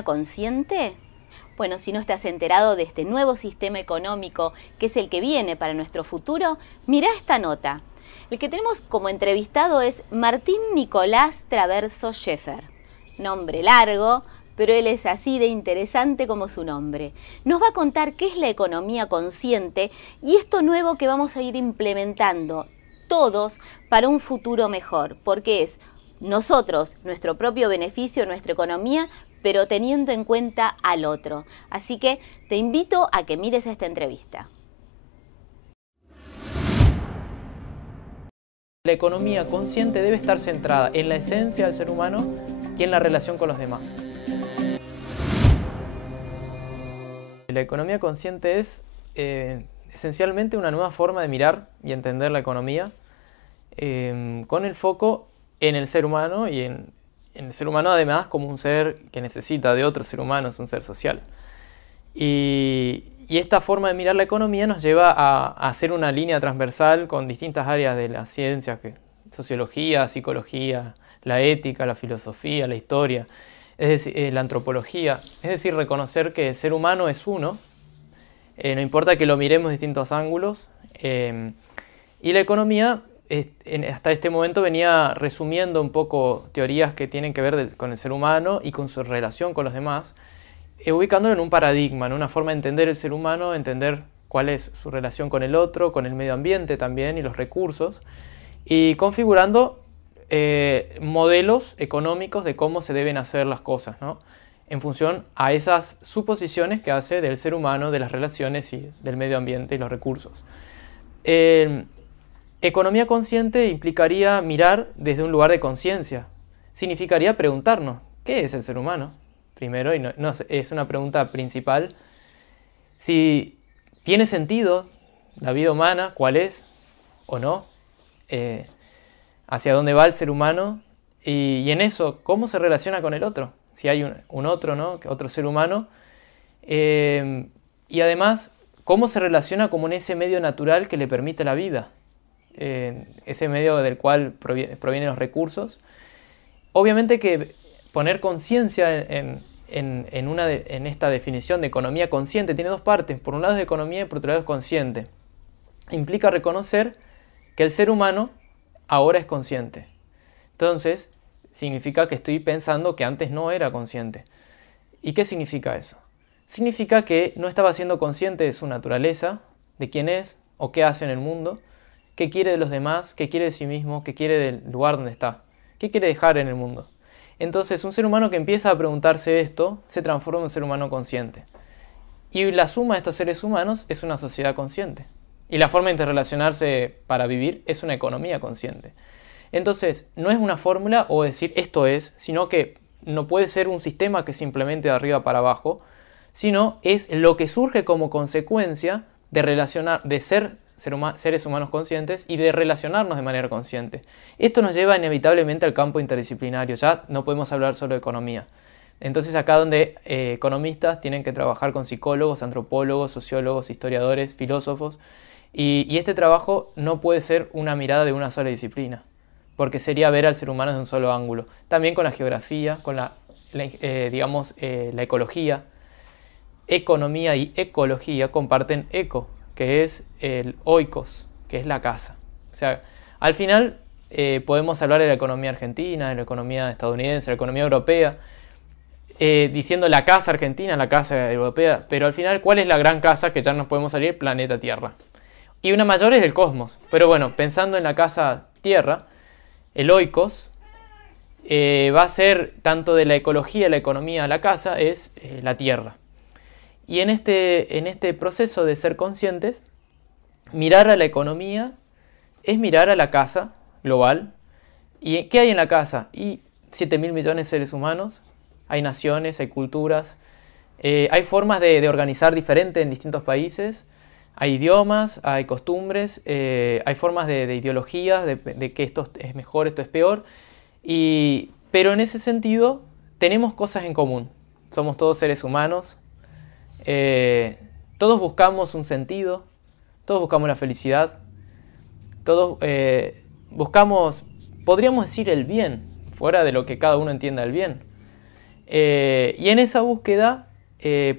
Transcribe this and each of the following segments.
economía consciente? Bueno, si no estás enterado de este nuevo sistema económico que es el que viene para nuestro futuro, mirá esta nota. El que tenemos como entrevistado es Martín Nicolás Traverso Schaeffer. Nombre largo, pero él es así de interesante como su nombre. Nos va a contar qué es la economía consciente y esto nuevo que vamos a ir implementando todos para un futuro mejor, porque es nosotros, nuestro propio beneficio, nuestra economía, pero teniendo en cuenta al otro. Así que te invito a que mires esta entrevista. La economía consciente debe estar centrada en la esencia del ser humano y en la relación con los demás. La economía consciente es esencialmente una nueva forma de mirar y entender la economía con el foco en el ser humano y en el ser humano además como un ser que necesita de otros seres humanos, un ser social. Y esta forma de mirar la economía nos lleva a hacer una línea transversal con distintas áreas de las ciencias, sociología, psicología, la ética, la filosofía, la historia, es decir, la antropología. Es decir, reconocer que el ser humano es uno, no importa que lo miremos de distintos ángulos. Y la economía hasta este momento venía resumiendo un poco teorías que tienen que ver con el ser humano y con su relación con los demás, ubicándolo en un paradigma, en una forma de entender el ser humano, entender cuál es su relación con el otro, con el medio ambiente también y los recursos, y configurando modelos económicos de cómo se deben hacer las cosas, ¿no? En función a esas suposiciones que hace del ser humano, de las relaciones y del medio ambiente y los recursos. Economía consciente implicaría mirar desde un lugar de conciencia. Significaría preguntarnos, ¿qué es el ser humano? Primero, y no es una pregunta principal, si tiene sentido la vida humana, cuál es o no, hacia dónde va el ser humano, y en eso, cómo se relaciona con el otro, si hay un otro, ¿no? Otro ser humano, y además, cómo se relaciona como en ese medio natural que le permite la vida, ese medio del cual provienen los recursos. Obviamente que poner conciencia en esta definición de economía consciente tiene dos partes. Por un lado es economía y por otro lado es consciente. Implica reconocer que el ser humano ahora es consciente. Entonces, significa que estoy pensando que antes no era consciente. ¿Y qué significa eso? Significa que no estaba siendo consciente de su naturaleza, de quién es o qué hace en el mundo, qué quiere de los demás, qué quiere de sí mismo, qué quiere del lugar donde está, qué quiere dejar en el mundo. Entonces, un ser humano que empieza a preguntarse esto se transforma en un ser humano consciente. Y la suma de estos seres humanos es una sociedad consciente. Y la forma de interrelacionarse para vivir es una economía consciente. Entonces, no es una fórmula o decir esto es, sino que no puede ser un sistema que se implemente de arriba para abajo, sino es lo que surge como consecuencia de ser seres humanos conscientes y de relacionarnos de manera consciente. Esto nos lleva inevitablemente al campo interdisciplinario, ya no podemos hablar solo de economía. Entonces acá donde economistas tienen que trabajar con psicólogos, antropólogos, sociólogos, historiadores, filósofos, y este trabajo no puede ser una mirada de una sola disciplina, porque sería ver al ser humano desde un solo ángulo. También con la geografía, con la ecología. Economía y ecología comparten eco, que es el oikos, que es la casa. O sea, al final podemos hablar de la economía argentina, de la economía estadounidense, de la economía europea, diciendo la casa argentina, la casa europea, pero al final, ¿cuál es la gran casa que ya nos podemos salir? Planeta Tierra. Y una mayor es el cosmos. Pero bueno, pensando en la casa Tierra, el oikos va a ser tanto de la ecología, la economía, la casa, es la Tierra. Y en este proceso de ser conscientes, mirar a la economía es mirar a la casa global. ¿Y qué hay en la casa? Y 7.000 millones de seres humanos, hay naciones, hay culturas, hay formas de organizar diferentes en distintos países, hay idiomas, hay costumbres, hay formas de ideologías, de que esto es mejor, esto es peor, pero en ese sentido tenemos cosas en común. Somos todos seres humanos. Todos buscamos un sentido, todos buscamos la felicidad, todos buscamos, podríamos decir, el bien, fuera de lo que cada uno entienda el bien. Y en esa búsqueda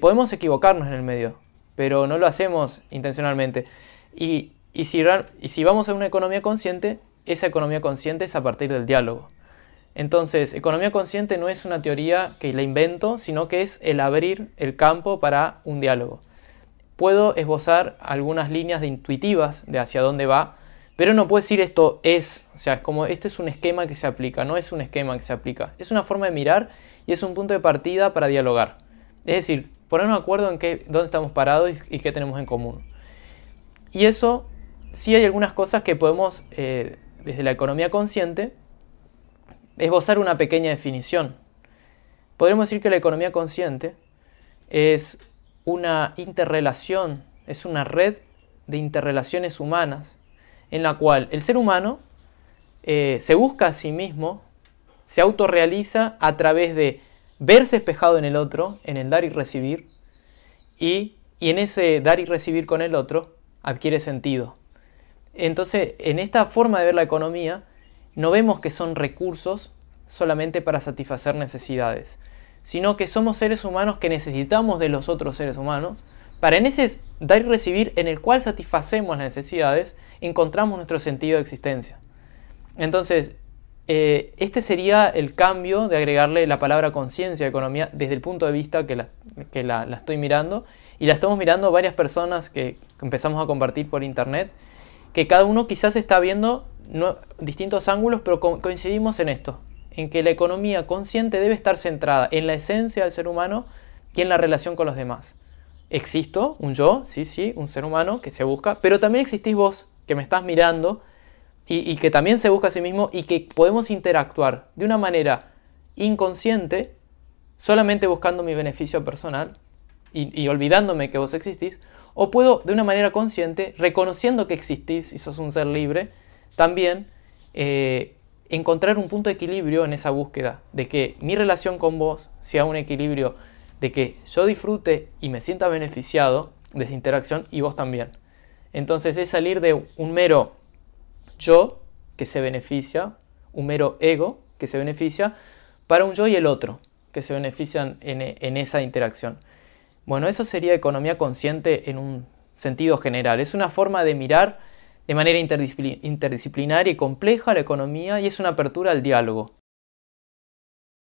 podemos equivocarnos en el medio, pero no lo hacemos intencionalmente. Y si vamos a una economía consciente, esa economía consciente es a partir del diálogo. Entonces, economía consciente no es una teoría que la invento, sino que es el abrir el campo para un diálogo. Puedo esbozar algunas líneas intuitivas de hacia dónde va, pero no puedo decir esto es, o sea, es como este es un esquema que se aplica, no es un esquema que se aplica. Es una forma de mirar y es un punto de partida para dialogar. Es decir, ponernos de acuerdo en dónde estamos parados y qué tenemos en común. Y eso, sí hay algunas cosas que podemos, desde la economía consciente, esbozar una pequeña definición. Podríamos decir que la economía consciente es una interrelación, es una red de interrelaciones humanas en la cual el ser humano se busca a sí mismo, se autorrealiza a través de verse espejado en el otro, en el dar y recibir, y en ese dar y recibir con el otro adquiere sentido. Entonces, en esta forma de ver la economía, no vemos que son recursos solamente para satisfacer necesidades, sino que somos seres humanos que necesitamos de los otros seres humanos para en ese dar y recibir en el cual satisfacemos las necesidades, encontramos nuestro sentido de existencia. Entonces, este sería el cambio de agregarle la palabra conciencia a economía desde el punto de vista que la estoy mirando, y la estamos mirando varias personas que empezamos a compartir por internet, que cada uno quizás está viendo distintos ángulos, pero coincidimos en esto, en que la economía consciente debe estar centrada en la esencia del ser humano y en la relación con los demás. Existo, un yo, sí, un ser humano que se busca, pero también existís vos, que me estás mirando y que también se busca a sí mismo, y que podemos interactuar de una manera inconsciente, solamente buscando mi beneficio personal y olvidándome que vos existís, o puedo de una manera consciente, reconociendo que existís y sos un ser libre, también encontrar un punto de equilibrio en esa búsqueda, de que mi relación con vos sea un equilibrio, de que yo disfrute y me sienta beneficiado de esa interacción y vos también. Entonces es salir de un mero yo que se beneficia, un mero ego que se beneficia, para un yo y el otro que se benefician en esa interacción. Bueno, eso sería economía consciente en un sentido general. Es una forma de mirar de manera interdisciplinaria y compleja la economía, y es una apertura al diálogo.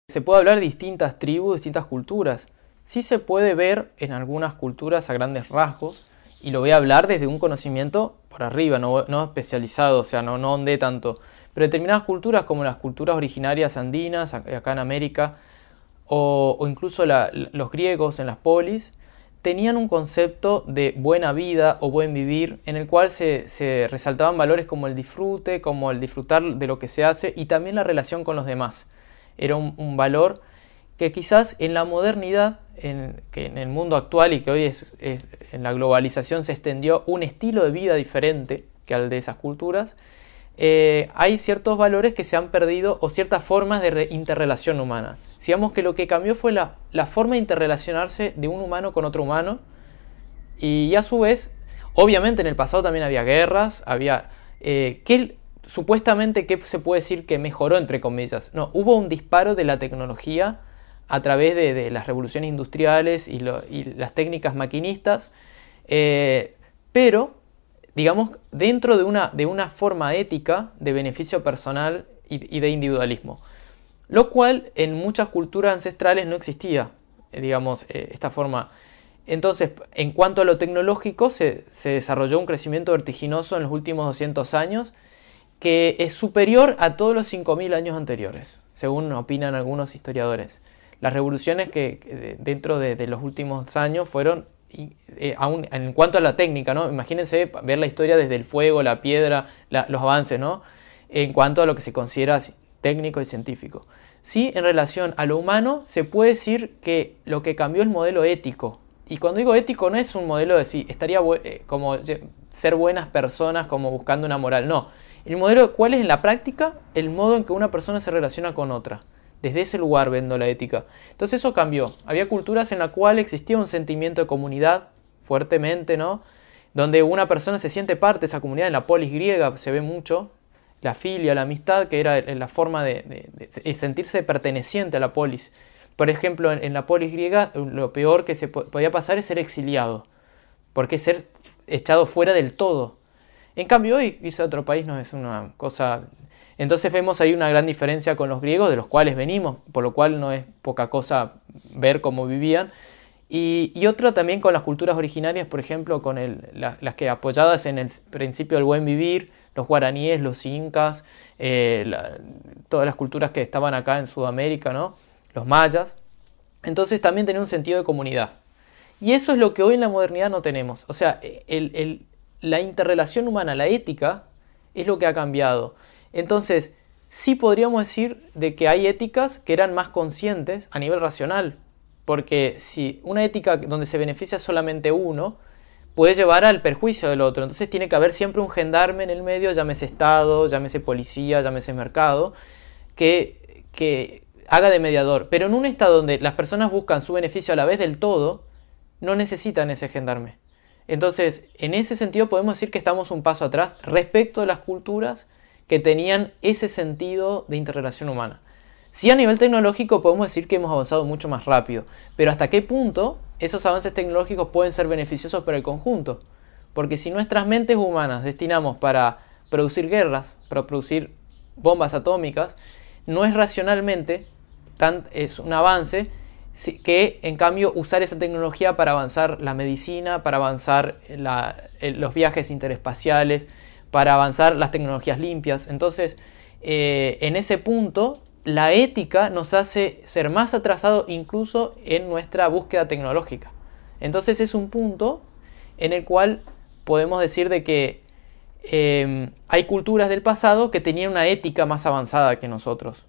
Se puede hablar de distintas tribus, distintas culturas. Sí se puede ver en algunas culturas a grandes rasgos, y lo voy a hablar desde un conocimiento por arriba, no especializado, o sea, no ondé tanto. Pero determinadas culturas, como las culturas originarias andinas, acá en América, o incluso los griegos en las polis, tenían un concepto de buena vida o buen vivir, en el cual se resaltaban valores como el disfrute, como el disfrutar de lo que se hace, y también la relación con los demás. Era un valor que quizás en la modernidad, que en el mundo actual y que hoy en la globalización se extendió un estilo de vida diferente que al de esas culturas, hay ciertos valores que se han perdido, o ciertas formas de interrelación humana. Digamos que lo que cambió fue la forma de interrelacionarse de un humano con otro humano, y a su vez, obviamente en el pasado también había guerras, supuestamente, ¿qué se puede decir que mejoró, entre comillas? No, hubo un disparo de la tecnología a través de las revoluciones industriales y las técnicas maquinistas, pero, digamos, dentro de una forma ética de beneficio personal y de individualismo, lo cual en muchas culturas ancestrales no existía, esta forma. Entonces, en cuanto a lo tecnológico, se desarrolló un crecimiento vertiginoso en los últimos 200 años, que es superior a todos los 5.000 años anteriores, según opinan algunos historiadores. Las revoluciones que dentro de los últimos años fueron, aún en cuanto a la técnica, ¿no? Imagínense ver la historia desde el fuego, la piedra, los avances, ¿no? En cuanto a lo que se considera técnico y científico. Sí, en relación a lo humano, se puede decir que lo que cambió es el modelo ético. Y cuando digo ético, no es un modelo de sí, estaría como ser buenas personas, como buscando una moral. No, el modelo, ¿cuál es en la práctica? El modo en que una persona se relaciona con otra. Desde ese lugar vendo la ética. Entonces eso cambió. Había culturas en las cuales existía un sentimiento de comunidad fuertemente, ¿no? Donde una persona se siente parte de esa comunidad. En la polis griega se ve mucho la filia, la amistad, que era la forma de sentirse perteneciente a la polis. Por ejemplo, en la polis griega, lo peor que se podía pasar es ser exiliado, porque ser echado fuera del todo. En cambio, hoy irse a otro país no es una cosa. Entonces vemos ahí una gran diferencia con los griegos, de los cuales venimos, por lo cual no es poca cosa ver cómo vivían. Y otro también con las culturas originarias, por ejemplo, con las que apoyadas en el principio del buen vivir, los guaraníes, los incas, todas las culturas que estaban acá en Sudamérica, ¿no? Los mayas. Entonces también tenía un sentido de comunidad. Y eso es lo que hoy en la modernidad no tenemos. O sea, la interrelación humana, la ética, es lo que ha cambiado. Entonces, sí podríamos decir de que hay éticas que eran más conscientes a nivel racional. Porque si una ética donde se beneficia solamente uno, puede llevar al perjuicio del otro. Entonces tiene que haber siempre un gendarme en el medio, llámese Estado, llámese policía, llámese mercado, que haga de mediador. Pero en un Estado donde las personas buscan su beneficio a la vez del todo, no necesitan ese gendarme. Entonces, en ese sentido podemos decir que estamos un paso atrás respecto a las culturas que tenían ese sentido de interrelación humana. Sí, a nivel tecnológico podemos decir que hemos avanzado mucho más rápido, pero ¿hasta qué punto esos avances tecnológicos pueden ser beneficiosos para el conjunto? Porque si nuestras mentes humanas destinamos para producir guerras, para producir bombas atómicas, no es racionalmente es un avance que en cambio usar esa tecnología para avanzar la medicina, para avanzar los viajes interespaciales, para avanzar las tecnologías limpias. Entonces, en ese punto, la ética nos hace ser más atrasados incluso en nuestra búsqueda tecnológica. Entonces es un punto en el cual podemos decir de que hay culturas del pasado que tenían una ética más avanzada que nosotros.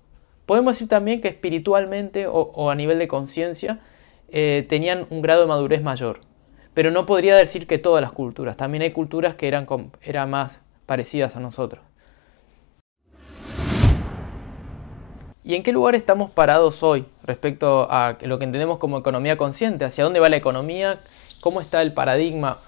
Podemos decir también que espiritualmente o a nivel de conciencia tenían un grado de madurez mayor. Pero no podría decir que todas las culturas. También hay culturas que eran más parecidas a nosotros. ¿Y en qué lugar estamos parados hoy respecto a lo que entendemos como economía consciente? ¿Hacia dónde va la economía? ¿Cómo está el paradigma?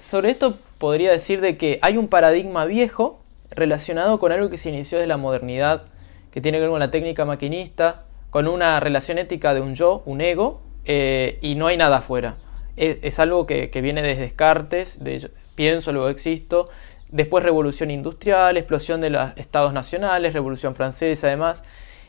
Sobre esto podría decir de que hay un paradigma viejo relacionado con algo que se inició desde la modernidad, que tiene que ver con la técnica maquinista, con una relación ética de un yo, un ego, y no hay nada afuera. Es algo que viene desde Descartes, de pienso, luego existo. Después revolución industrial, explosión de los estados nacionales, revolución francesa además.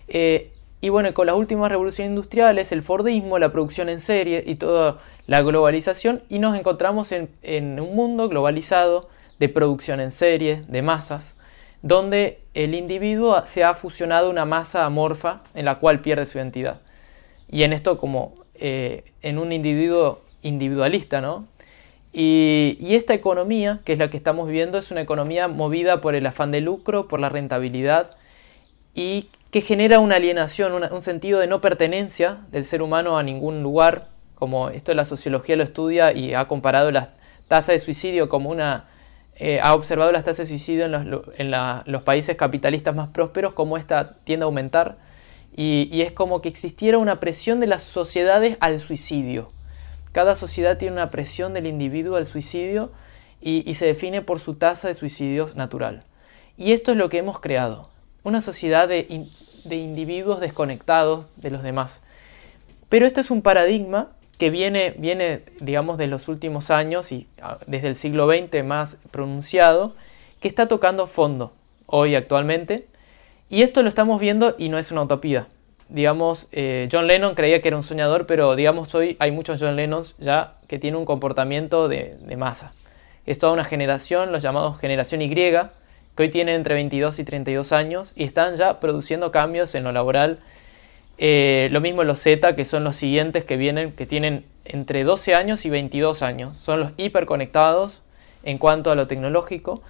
Y bueno, con las últimas revoluciones industriales, el Fordismo, la producción en serie y toda la globalización, y nos encontramos en un mundo globalizado de producción en serie, de masas, donde el individuo se ha fusionado una masa amorfa en la cual pierde su identidad. Y en esto como en un individuo individualista, ¿no? Y esta economía, que es la que estamos viviendo, es una economía movida por el afán de lucro, por la rentabilidad, y que genera una alienación, un sentido de no pertenencia del ser humano a ningún lugar, como esto la sociología lo estudia y ha comparado las tasas de suicidio como ha observado las tasas de suicidio en los países capitalistas más prósperos, como esta tiende a aumentar, y es como que existiera una presión de las sociedades al suicidio. Cada sociedad tiene una presión del individuo al suicidio y se define por su tasa de suicidio natural. Y esto es lo que hemos creado, una sociedad de individuos desconectados de los demás. Pero esto es un paradigma que viene, digamos, de los últimos años y desde el siglo XX más pronunciado, que está tocando fondo hoy actualmente. Y esto lo estamos viendo y no es una utopía. Digamos, John Lennon creía que era un soñador, pero digamos hoy hay muchos John Lennons ya que tienen un comportamiento de masa. Es toda una generación, los llamados generación Y, que hoy tienen entre 22 y 32 años y están ya produciendo cambios en lo laboral. Lo mismo los Z, que son los siguientes que vienen, que tienen entre 12 años y 22 años. Son los hiperconectados en cuanto a lo tecnológico.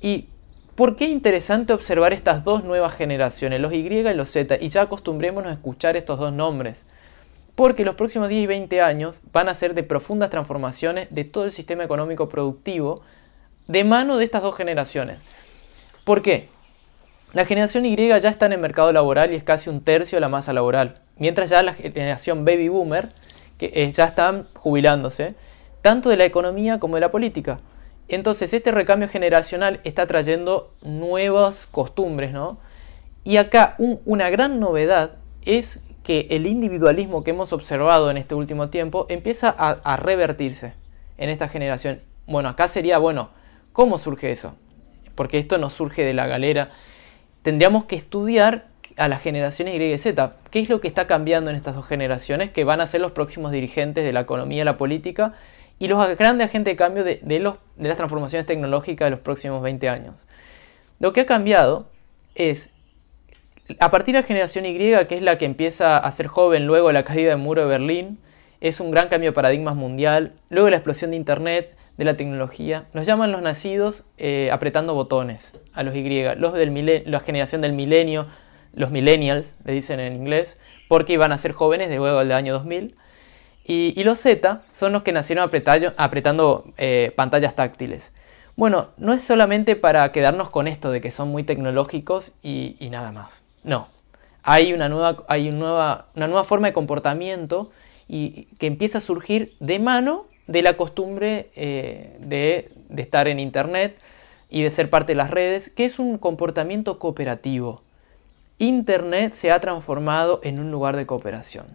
¿Y por qué es interesante observar estas dos nuevas generaciones, los Y y los Z? Y ya acostumbrémonos a escuchar estos dos nombres. Porque los próximos 10 y 20 años van a ser de profundas transformaciones de todo el sistema económico productivo de mano de estas dos generaciones. ¿Por qué? La generación Y ya está en el mercado laboral y es casi un tercio de la masa laboral. Mientras ya la generación Baby Boomer, que ya están jubilándose, tanto de la economía como de la política. Entonces este recambio generacional está trayendo nuevas costumbres, ¿no? Y acá una gran novedad es que el individualismo que hemos observado en este último tiempo empieza a revertirse en esta generación. Bueno, acá sería, bueno, ¿cómo surge eso? Porque esto no surge de la galera. Tendríamos que estudiar a las generaciones Y y Z. ¿Qué es lo que está cambiando en estas dos generaciones que van a ser los próximos dirigentes de la economía, la política y los grandes agentes de cambio de las transformaciones tecnológicas de los próximos 20 años? Lo que ha cambiado es, a partir de la generación Y, que es la que empieza a ser joven luego de la caída del muro de Berlín, es un gran cambio de paradigmas mundial, luego de la explosión de Internet, de la tecnología. Nos llaman los nacidos apretando botones, a los Y, la generación del milenio, los millennials, le dicen en inglés, porque iban a ser jóvenes de luego del año 2000. Y los Z son los que nacieron apretando pantallas táctiles. Bueno, no es solamente para quedarnos con esto de que son muy tecnológicos y nada más. No, hay una nueva forma de comportamiento y que empieza a surgir de mano de la costumbre de estar en Internet y de ser parte de las redes, que es un comportamiento cooperativo. Internet se ha transformado en un lugar de cooperación.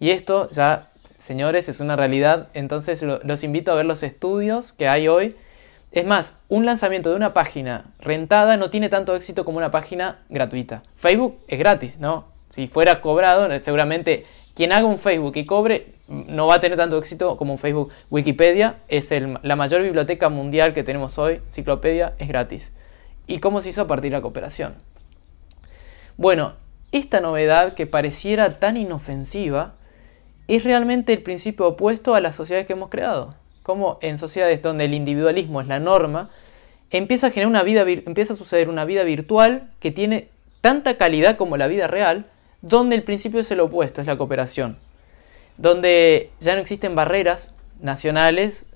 Y esto ya, señores, es una realidad. Entonces los invito a ver los estudios que hay hoy. Es más, un lanzamiento de una página rentada no tiene tanto éxito como una página gratuita. Facebook es gratis, ¿no? Si fuera cobrado, seguramente quien haga un Facebook y cobre no va a tener tanto éxito como un Facebook. Wikipedia es la mayor biblioteca mundial que tenemos hoy. Enciclopedia es gratis. ¿Y cómo se hizo a partir de la cooperación? Bueno, esta novedad que pareciera tan inofensiva es realmente el principio opuesto a las sociedades que hemos creado. Como en sociedades donde el individualismo es la norma, empieza a suceder una vida virtual que tiene tanta calidad como la vida real, donde el principio es el opuesto, es la cooperación. Donde ya no existen barreras nacionales,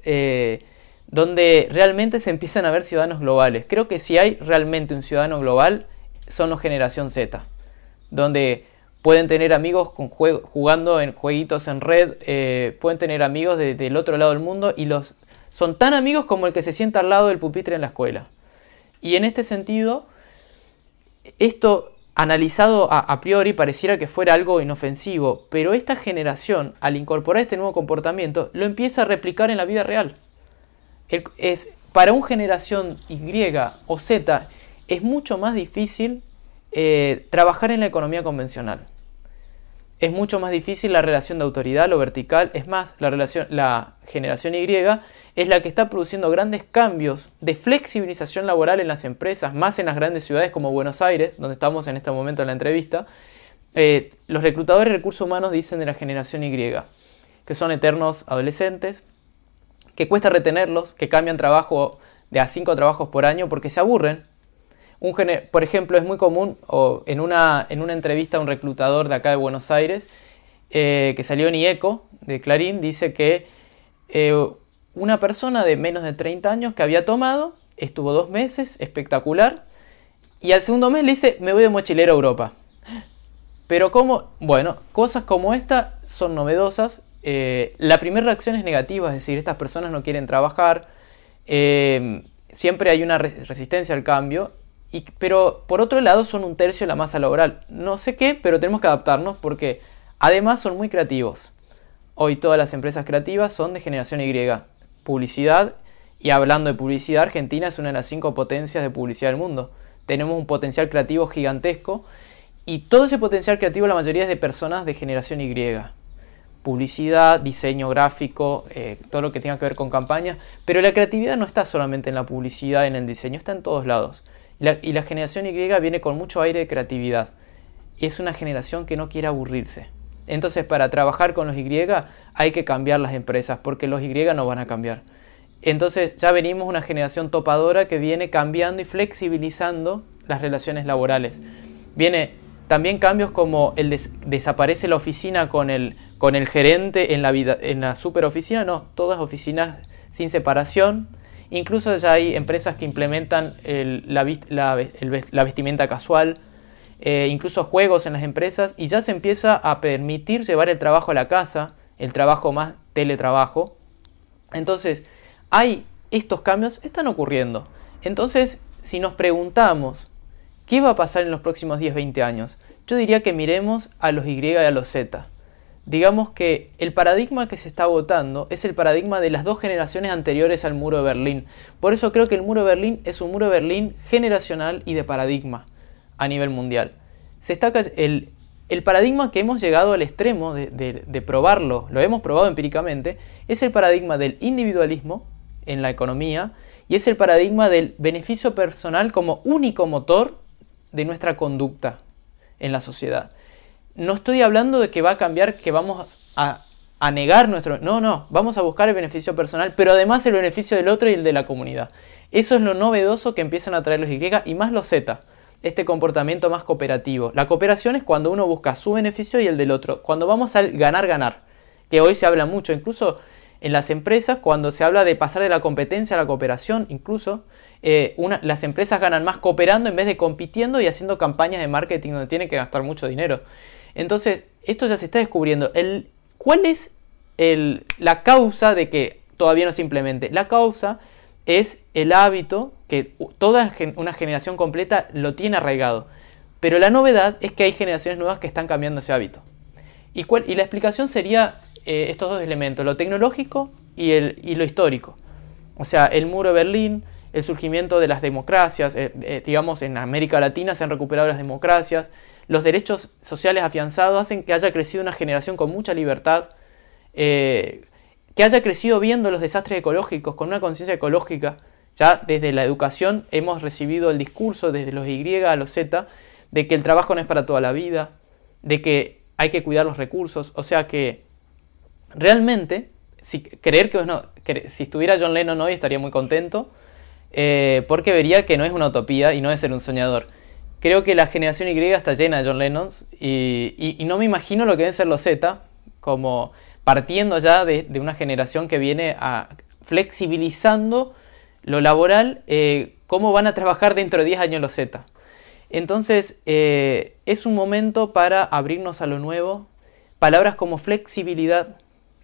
donde realmente se empiezan a ver ciudadanos globales. Creo que si hay realmente un ciudadano global, son los generación Z, donde pueden tener amigos jugando en jueguitos en red, pueden tener amigos del otro lado del mundo y son tan amigos como el que se sienta al lado del pupitre en la escuela. Y en este sentido, esto analizado a priori pareciera que fuera algo inofensivo, pero esta generación, al incorporar este nuevo comportamiento, lo empieza a replicar en la vida real. Para una generación Y o Z es mucho más difícil trabajar en la economía convencional. Es mucho más difícil la relación de autoridad, lo vertical. Es más, la generación Y es la que está produciendo grandes cambios de flexibilización laboral en las empresas, más en las grandes ciudades como Buenos Aires, donde estamos en este momento en la entrevista. Los reclutadores de recursos humanos dicen de la generación Y, que son eternos adolescentes, que cuesta retenerlos, que cambian trabajo de a 5 trabajos por año porque se aburren. Por ejemplo, es muy común en una entrevista a un reclutador de acá de Buenos Aires, que salió en IECO, de Clarín, dice que una persona de menos de 30 años que había tomado, estuvo 2 meses, espectacular, y al segundo mes le dice, me voy de mochilero a Europa. Pero bueno, cosas como esta son novedosas. La primera reacción es negativa, es decir, estas personas no quieren trabajar, siempre hay una resistencia al cambio. Pero por otro lado son 1/3 de la masa laboral. No sé qué, pero tenemos que adaptarnos porque además son muy creativos. Hoy todas las empresas creativas son de generación Y. Publicidad, y hablando de publicidad, Argentina es una de las 5 potencias de publicidad del mundo. Tenemos un potencial creativo gigantesco y todo ese potencial creativo la mayoría es de personas de generación Y. Publicidad, diseño gráfico, todo lo que tenga que ver con campañas. Pero la creatividad no está solamente en la publicidad, en el diseño, está en todos lados. Y la generación Y viene con mucho aire de creatividad. Y es una generación que no quiere aburrirse. Entonces, para trabajar con los Y hay que cambiar las empresas, porque los Y no van a cambiar. Entonces, ya venimos una generación topadora que viene cambiando y flexibilizando las relaciones laborales. Viene también cambios como desaparece la oficina con el gerente en la superoficina. No, todas oficinas sin separación. Incluso ya hay empresas que implementan la vestimenta casual, incluso juegos en las empresas, y ya se empieza a permitir llevar el trabajo a la casa, el trabajo más teletrabajo. Entonces, estos cambios están ocurriendo. Entonces, si nos preguntamos, ¿qué va a pasar en los próximos 10, 20 años? Yo diría que miremos a los Y y a los Z. Digamos que el paradigma que se está votando es el paradigma de las dos generaciones anteriores al muro de Berlín. Por eso creo que el muro de Berlín es un muro de Berlín generacional y de paradigma a nivel mundial. El paradigma que hemos llegado al extremo de probarlo, lo hemos probado empíricamente, es el paradigma del individualismo en la economía y es el paradigma del beneficio personal como único motor de nuestra conducta en la sociedad. No estoy hablando de que va a cambiar, que vamos a negar nuestro... No, vamos a buscar el beneficio personal, pero además el beneficio del otro y el de la comunidad. Eso es lo novedoso que empiezan a traer los Y y más los Z, este comportamiento más cooperativo. La cooperación es cuando uno busca su beneficio y el del otro, cuando vamos al ganar-ganar, que hoy se habla mucho, incluso en las empresas, cuando se habla de pasar de la competencia a la cooperación, incluso las empresas ganan más cooperando en vez de compitiendo y haciendo campañas de marketing donde tienen que gastar mucho dinero. Entonces, esto ya se está descubriendo. ¿Cuál es la causa de que todavía no se implemente? La causa es el hábito que toda una generación completa lo tiene arraigado. Pero la novedad es que hay generaciones nuevas que están cambiando ese hábito. Y la explicación sería estos dos elementos, lo tecnológico y lo histórico. O sea, el muro de Berlín, el surgimiento de las democracias, digamos en América Latina se han recuperado las democracias, los derechos sociales afianzados hacen que haya crecido una generación con mucha libertad, que haya crecido viendo los desastres ecológicos, con una conciencia ecológica. Ya desde la educación hemos recibido el discurso, desde los Y a los Z, de que el trabajo no es para toda la vida, de que hay que cuidar los recursos. O sea que realmente, si estuviera John Lennon hoy estaría muy contento, porque vería que no es una utopía y no es ser un soñador. Creo que la generación Y está llena de John Lennons y no me imagino lo que deben ser los Z, como partiendo ya de una generación que viene flexibilizando lo laboral, cómo van a trabajar dentro de 10 años los Z. Entonces, es un momento para abrirnos a lo nuevo. Palabras como flexibilidad,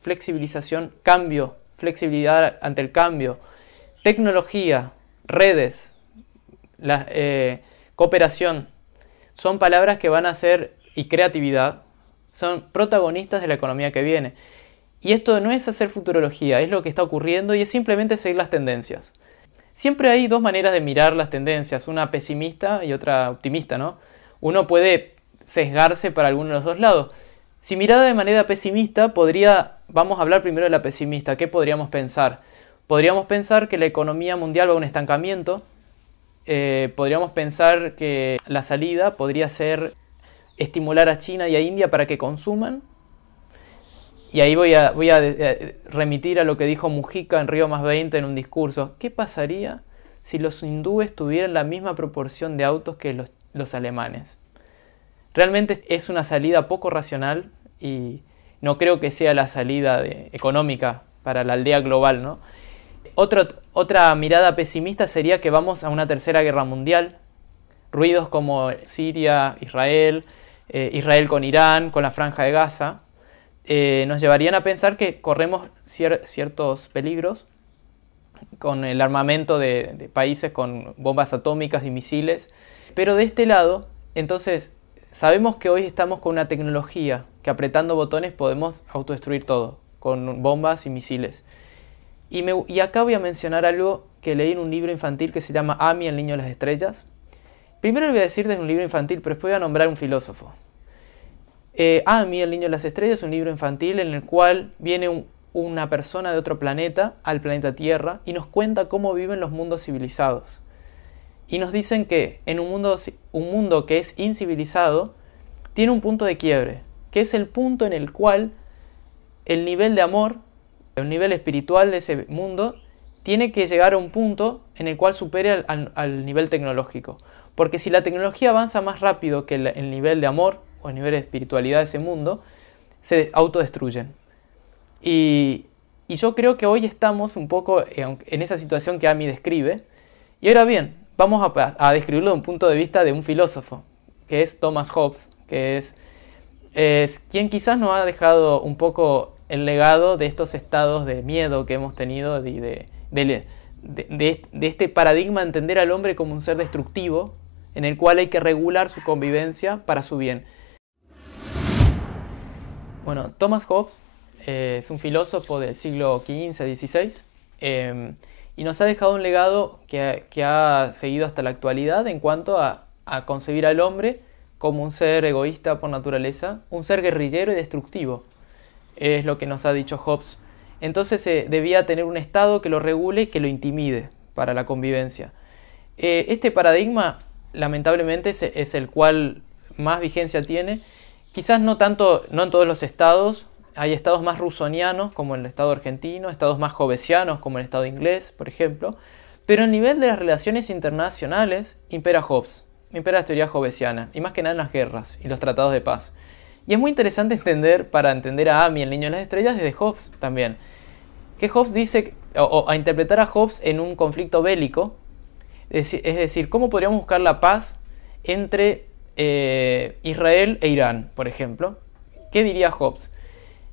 flexibilización, cambio, flexibilidad ante el cambio, tecnología, redes, cooperación, son palabras que van a ser, y creatividad, son protagonistas de la economía que viene. Y esto no es hacer futurología, es lo que está ocurriendo y es simplemente seguir las tendencias. Siempre hay dos maneras de mirar las tendencias, una pesimista y otra optimista, ¿no? Uno puede sesgarse para alguno de los dos lados. Si mirada de manera pesimista, vamos a hablar primero de la pesimista. ¿Qué podríamos pensar? Podríamos pensar que la economía mundial va a un estancamiento. Podríamos pensar que la salida podría ser estimular a China y a India para que consuman. Y ahí voy a remitir a lo que dijo Mujica en Río +20 en un discurso. ¿Qué pasaría si los hindúes tuvieran la misma proporción de autos que los alemanes? Realmente es una salida poco racional y no creo que sea la salida económica para la aldea global, ¿no? Otra mirada pesimista sería que vamos a una tercera guerra mundial. Ruidos como Siria, Israel con Irán, con la Franja de Gaza, nos llevarían a pensar que corremos ciertos peligros con el armamento de países con bombas atómicas y misiles. Pero de este lado, entonces, sabemos que hoy estamos con una tecnología que apretando botones podemos autodestruir todo, con bombas y misiles. Y acá voy a mencionar algo que leí en un libro infantil que se llama Amy, el niño de las estrellas. Primero le voy a decir desde un libro infantil, pero después voy a nombrar un filósofo. Amy, el niño de las estrellas, es un libro infantil en el cual viene una persona de otro planeta al planeta Tierra y nos cuenta cómo viven los mundos civilizados. Y nos dicen que en un mundo que es incivilizado tiene un punto de quiebre, que es el punto en el cual el nivel de amor, el nivel espiritual de ese mundo, tiene que llegar a un punto en el cual supere al nivel tecnológico. Porque si la tecnología avanza más rápido que el nivel de amor o el nivel de espiritualidad de ese mundo, se autodestruyen. Y yo creo que hoy estamos un poco en esa situación que Amy describe. Y ahora bien, vamos a describirlo desde un punto de vista de un filósofo, que es Thomas Hobbes, que es quien quizás nos ha dejado un poco el legado de estos estados de miedo que hemos tenido, de este paradigma de entender al hombre como un ser destructivo, en el cual hay que regular su convivencia para su bien. Bueno, Thomas Hobbes es un filósofo del siglo XV-XVI y nos ha dejado un legado que ha seguido hasta la actualidad en cuanto a concebir al hombre como un ser egoísta por naturaleza, un ser guerrillero y destructivo, es lo que nos ha dicho Hobbes. Entonces debía tener un Estado que lo regule y que lo intimide para la convivencia. Este paradigma, lamentablemente, es el cual más vigencia tiene. Quizás no en todos los estados. Hay estados más rusonianos, como el estado argentino, estados más hobbesianos, como el estado inglés, por ejemplo. Pero a nivel de las relaciones internacionales, impera Hobbes, impera la teoría hobbesiana, y más que nada en las guerras y los tratados de paz. Y es muy interesante para entender a Amy, el niño de las estrellas, desde Hobbes también. Que Hobbes dice, o a interpretar a Hobbes en un conflicto bélico, es decir, ¿cómo podríamos buscar la paz entre Israel e Irán, por ejemplo? ¿Qué diría Hobbes?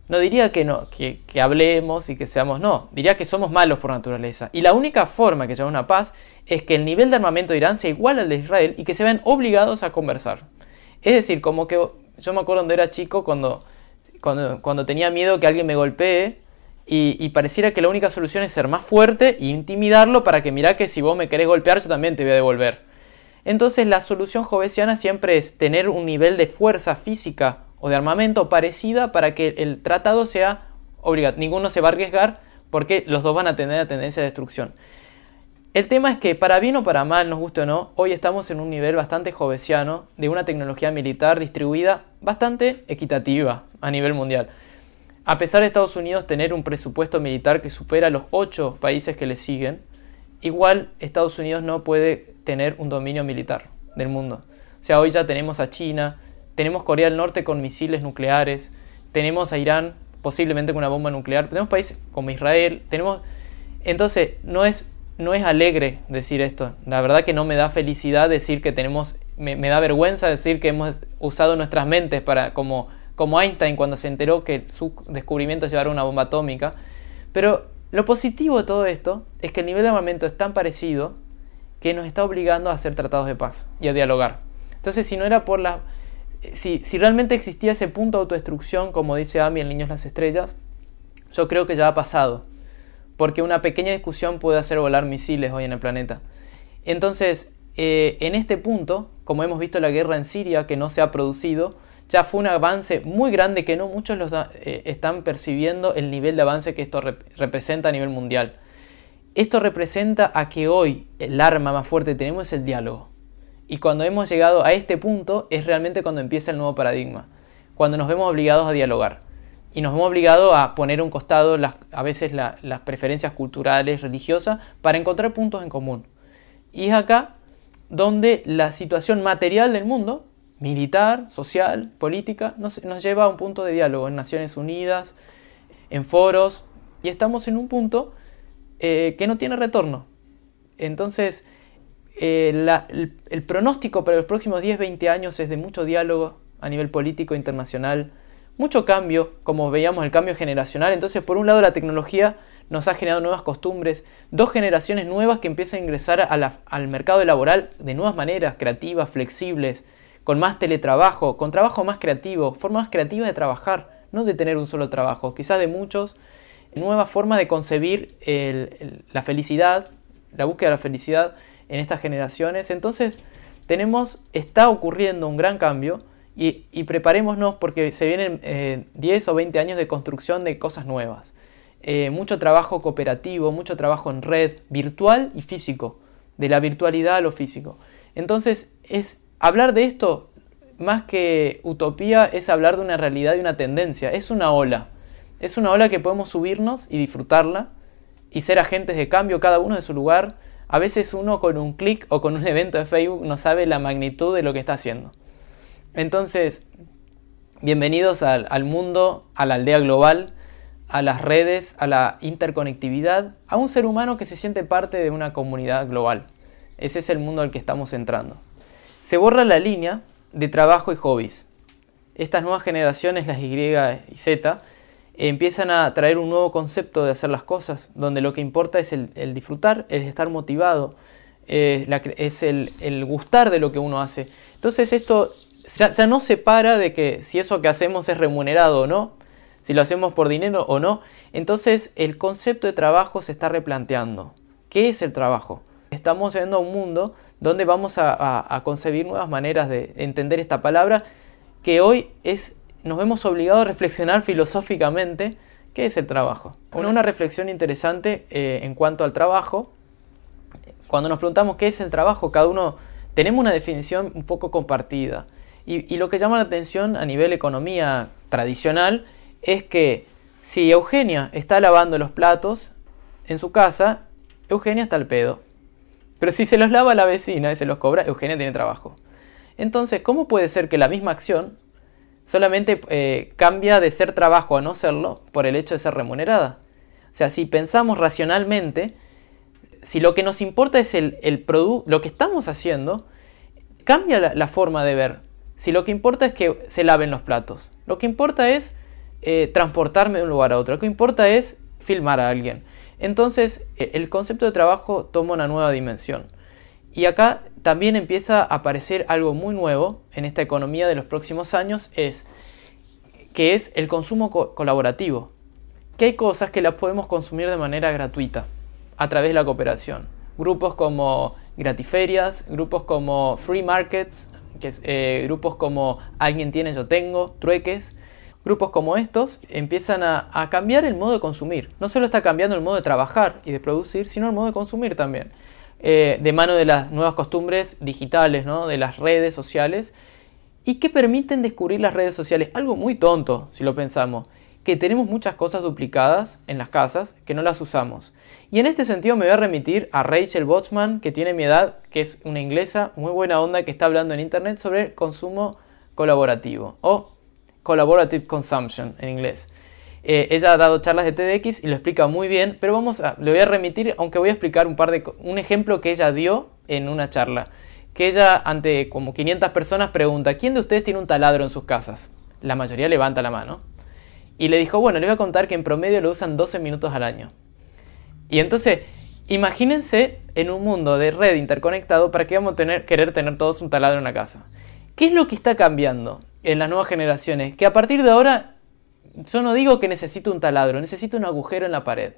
No diría que hablemos y que seamos, no, diría que somos malos por naturaleza. Y la única forma que se haga una paz es que el nivel de armamento de Irán sea igual al de Israel y que se vean obligados a conversar. Es decir, como que yo me acuerdo cuando era chico, cuando tenía miedo que alguien me golpee y pareciera que la única solución es ser más fuerte e intimidarlo para que mirá que si vos me querés golpear yo también te voy a devolver. Entonces la solución hobbesiana siempre es tener un nivel de fuerza física o de armamento parecida para que el tratado sea obligatorio. Ninguno se va a arriesgar porque los dos van a tener la tendencia de destrucción. El tema es que, para bien o para mal, nos guste o no, hoy estamos en un nivel bastante hobbesiano de una tecnología militar distribuida bastante equitativa a nivel mundial. A pesar de Estados Unidos tener un presupuesto militar que supera los 8 países que le siguen, igual Estados Unidos no puede tener un dominio militar del mundo. O sea, hoy ya tenemos a China, tenemos Corea del Norte con misiles nucleares, tenemos a Irán posiblemente con una bomba nuclear, tenemos países como Israel, Entonces, no es alegre decir esto. La verdad que no me da felicidad decir que me da vergüenza decir que hemos usado nuestras mentes como Einstein cuando se enteró que su descubrimiento llevara una bomba atómica. Pero lo positivo de todo esto es que el nivel de armamento es tan parecido que nos está obligando a hacer tratados de paz y a dialogar. Entonces, si no era por si realmente existía ese punto de autodestrucción, como dice Amy en Niños las Estrellas, yo creo que ya ha pasado. Porque una pequeña discusión puede hacer volar misiles hoy en el planeta. Entonces, en este punto, como hemos visto la guerra en Siria, que no se ha producido, ya fue un avance muy grande que no muchos están percibiendo el nivel de avance que esto representa a nivel mundial. Esto representa a que hoy el arma más fuerte que tenemos es el diálogo. Y cuando hemos llegado a este punto es realmente cuando empieza el nuevo paradigma, cuando nos vemos obligados a dialogar. Y nos hemos obligado a poner a un costado a veces las preferencias culturales, religiosas, para encontrar puntos en común. Y es acá donde la situación material del mundo, militar, social, política, nos lleva a un punto de diálogo en Naciones Unidas, en foros, y estamos en un punto que no tiene retorno. Entonces, el pronóstico para los próximos 10-20 años es de mucho diálogo a nivel político internacional, mucho cambio, como veíamos el cambio generacional. Entonces, por un lado, la tecnología nos ha generado nuevas costumbres, 2 generaciones nuevas que empiezan a ingresar al mercado laboral de nuevas maneras, creativas, flexibles, con más teletrabajo, con trabajo más creativo, formas creativas de trabajar, no de tener un solo trabajo, quizás de muchos, nuevas formas de concebir la felicidad, la búsqueda de la felicidad en estas generaciones. Entonces, está ocurriendo un gran cambio. Y preparémonos porque se vienen 10 o 20 años de construcción de cosas nuevas. Mucho trabajo cooperativo, mucho trabajo en red, virtual y físico, de la virtualidad a lo físico. Entonces, hablar de esto, más que utopía, es hablar de una realidad y una tendencia. Es una ola que podemos subirnos y disfrutarla y ser agentes de cambio, cada uno de su lugar. A veces uno con un clic o con un evento de Facebook no sabe la magnitud de lo que está haciendo. Entonces, bienvenidos al mundo, a la aldea global, a las redes, a la interconectividad, a un ser humano que se siente parte de una comunidad global. Ese es el mundo al que estamos entrando. Se borra la línea de trabajo y hobbies. Estas nuevas generaciones, las Y y Z, empiezan a traer un nuevo concepto de hacer las cosas, donde lo que importa es el disfrutar, el estar motivado, es el gustar de lo que uno hace. Entonces esto ya no separa de que si eso que hacemos es remunerado o no, si lo hacemos por dinero o no. Entonces el concepto de trabajo se está replanteando. ¿Qué es el trabajo? Estamos yendo a un mundo donde vamos a concebir nuevas maneras de entender esta palabra, que hoy nos vemos obligados a reflexionar filosóficamente qué es el trabajo. Una reflexión interesante en cuanto al trabajo. Cuando nos preguntamos qué es el trabajo, cada uno tenemos una definición un poco compartida. Y lo que llama la atención a nivel economía tradicional es que si Eugenia está lavando los platos en su casa, Eugenia está al pedo. Pero si se los lava la vecina y se los cobra, Eugenia tiene trabajo. Entonces, ¿cómo puede ser que la misma acción solamente cambia de ser trabajo a no serlo por el hecho de ser remunerada? O sea, si pensamos racionalmente, si lo que nos importa es el producto, lo que estamos haciendo, cambia la forma de ver. Si lo que importa es que se laven los platos, lo que importa es transportarme de un lugar a otro, lo que importa es filmar a alguien. Entonces, el concepto de trabajo toma una nueva dimensión. Y acá también empieza a aparecer algo muy nuevo en esta economía de los próximos años, que es el consumo colaborativo. Que hay cosas que las podemos consumir de manera gratuita, a través de la cooperación. Grupos como gratiferias, grupos como free markets, grupos como alguien tiene, yo tengo, trueques. Grupos como estos empiezan a cambiar el modo de consumir. No solo está cambiando el modo de trabajar y de producir, sino el modo de consumir también. De mano de las nuevas costumbres digitales, ¿no? De las redes sociales. Y que permiten descubrir las redes sociales. Algo muy tonto, si lo pensamos. Que tenemos muchas cosas duplicadas en las casas que no las usamos. Y en este sentido me voy a remitir a Rachel Botsman, que tiene mi edad, que es una inglesa muy buena onda que está hablando en internet sobre el consumo colaborativo o Collaborative Consumption en inglés. Ella ha dado charlas de TEDx y lo explica muy bien, pero le voy a remitir, aunque voy a explicar un ejemplo que ella dio en una charla. Que ella, ante como 500 personas, pregunta: ¿quién de ustedes tiene un taladro en sus casas? La mayoría levanta la mano. Y le dijo: bueno, les voy a contar que en promedio lo usan 12 minutos al año. Y entonces, imagínense en un mundo de red interconectado, ¿para qué vamos a querer tener todos un taladro en la casa? ¿Qué es lo que está cambiando en las nuevas generaciones? Que a partir de ahora, yo no digo que necesito un taladro, necesito un agujero en la pared.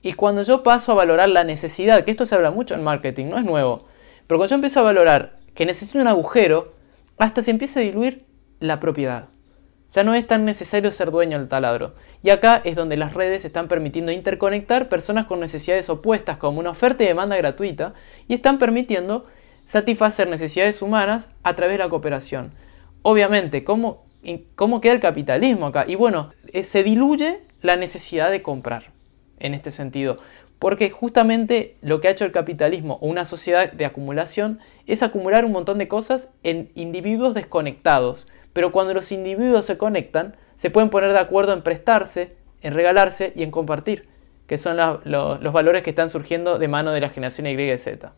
Y cuando yo paso a valorar la necesidad, que esto se habla mucho en marketing, no es nuevo, pero cuando yo empiezo a valorar que necesito un agujero, hasta se empieza a diluir la propiedad. Ya no es tan necesario ser dueño del taladro. Y acá es donde las redes están permitiendo interconectar personas con necesidades opuestas como una oferta y demanda gratuita, y están permitiendo satisfacer necesidades humanas a través de la cooperación. Obviamente, ¿cómo queda el capitalismo acá? Y bueno, se diluye la necesidad de comprar en este sentido. Porque justamente lo que ha hecho el capitalismo o una sociedad de acumulación es acumular un montón de cosas en individuos desconectados. Pero cuando los individuos se conectan, se pueden poner de acuerdo en prestarse, en regalarse y en compartir, que son los valores que están surgiendo de mano de la generación Y y Z.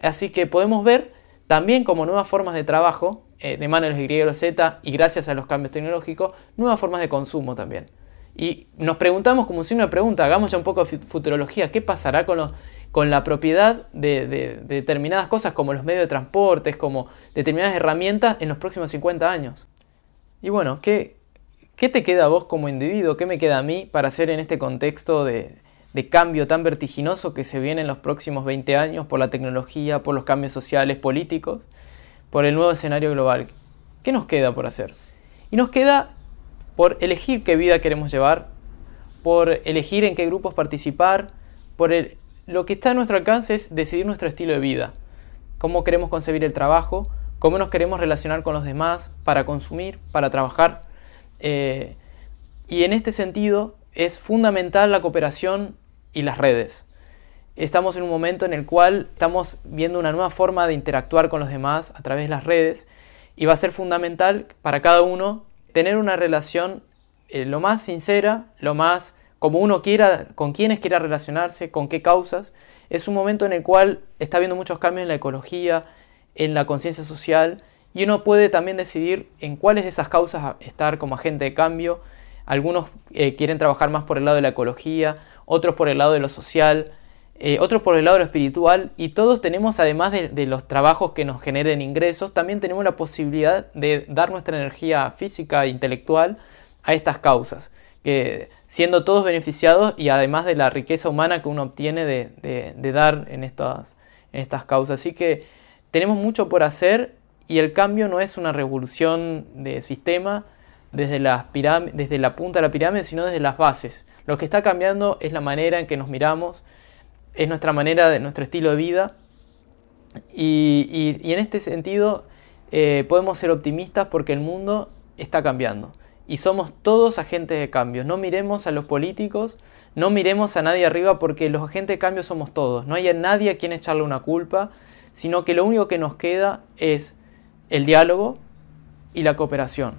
Así que podemos ver también como nuevas formas de trabajo, de mano de los Y y los Z, y gracias a los cambios tecnológicos, nuevas formas de consumo también. Y nos preguntamos, como si una pregunta, hagamos ya un poco de futurología, ¿qué pasará con la propiedad de determinadas cosas como los medios de transporte, como determinadas herramientas en los próximos 50 años? Y bueno, ¿qué te queda a vos como individuo? ¿Qué me queda a mí para hacer en este contexto de cambio tan vertiginoso que se viene en los próximos 20 años por la tecnología, por los cambios sociales, políticos, por el nuevo escenario global? ¿Qué nos queda por hacer? Y nos queda por elegir qué vida queremos llevar, por elegir en qué grupos participar, lo que está a nuestro alcance es decidir nuestro estilo de vida, cómo queremos concebir el trabajo, cómo nos queremos relacionar con los demás para consumir, para trabajar. Y en este sentido es fundamental la cooperación y las redes. Estamos en un momento en el cual estamos viendo una nueva forma de interactuar con los demás a través de las redes y va a ser fundamental para cada uno tener una relación lo más sincera, lo más como uno quiera, con quienes quiera relacionarse, con qué causas. Es un momento en el cual está habiendo muchos cambios en la ecología, en la conciencia social, y uno puede también decidir en cuáles de esas causas estar como agente de cambio. Algunos quieren trabajar más por el lado de la ecología, otros por el lado de lo social. otros por el lado de lo espiritual, y todos tenemos, además de los trabajos que nos generen ingresos, también tenemos la posibilidad de dar nuestra energía física e intelectual a estas causas, que siendo todos beneficiados y además de la riqueza humana que uno obtiene de dar en estas causas. Así que tenemos mucho por hacer, y el cambio no es una revolución de sistema desde la punta de la pirámide, sino desde las bases. Lo que está cambiando es la manera en que nos miramos, es nuestra manera, nuestro estilo de vida, y en este sentido podemos ser optimistas porque el mundo está cambiando y somos todos agentes de cambio. No miremos a los políticos, no miremos a nadie arriba, porque los agentes de cambio somos todos. No hay a nadie a quien echarle una culpa, sino que lo único que nos queda es el diálogo y la cooperación.